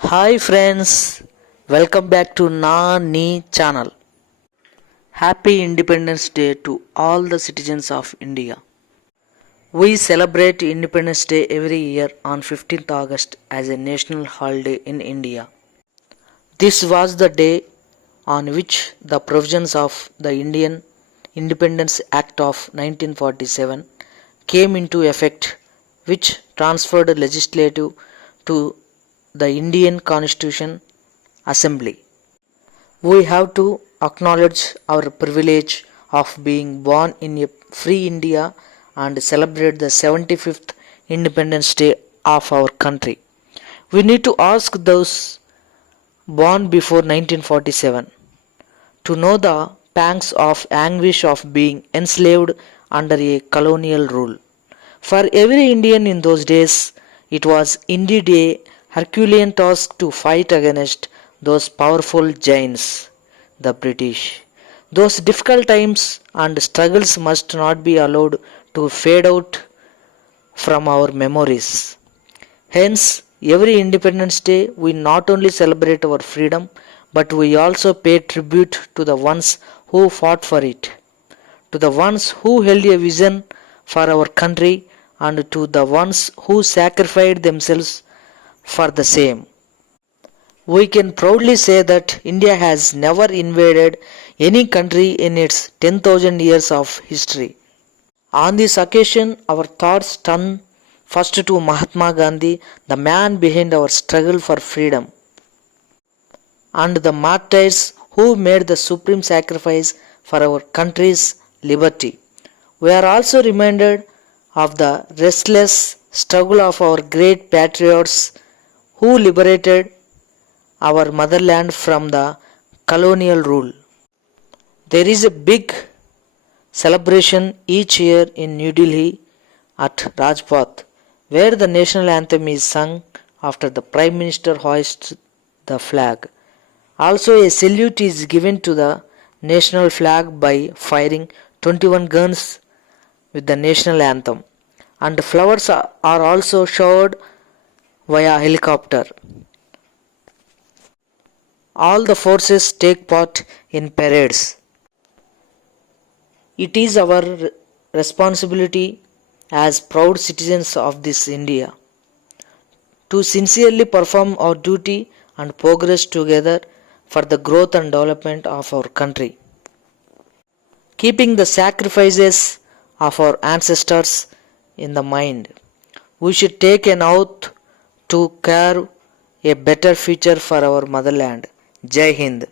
Hi friends, welcome back to Nani channel. Happy Independence Day to all the citizens of India. We celebrate Independence Day every year on 15th August as a national holiday in India. This was the day on which the provisions of the Indian Independence Act of 1947 came into effect, which transferred legislative to the Indian Constitution Assembly. We have to acknowledge our privilege of being born in a free India and celebrate the 75th Independence Day of our country. We need to ask those born before 1947 to know the pangs of anguish of being enslaved under a colonial rule. For every Indian in those days, it was indeed a Herculean task to fight against those powerful giants, the British. Those difficult times and struggles must not be allowed to fade out from our memories. Hence, every Independence Day we not only celebrate our freedom but we also pay tribute to the ones who fought for it, to the ones who held a vision for our country, and to the ones who sacrificed themselves for the same. We can proudly say that India has never invaded any country in its 10,000 years of history. On this occasion, our thoughts turn first to Mahatma Gandhi, the man behind our struggle for freedom, and the martyrs who made the supreme sacrifice for our country's liberty. We are also reminded of the restless struggle of our great patriots who liberated our motherland from the colonial rule. There is a big celebration each year in New Delhi at Rajpath where the national anthem is sung after the Prime Minister hoists the flag. Also, a salute is given to the national flag by firing 21 guns with the national anthem, and flowers are also showered via helicopter. All the forces take part in parades. It is our responsibility as proud citizens of this India to sincerely perform our duty and progress together for the growth and development of our country. Keeping the sacrifices of our ancestors in the mind, we should take an oath to carve a better future for our motherland. Jai Hind.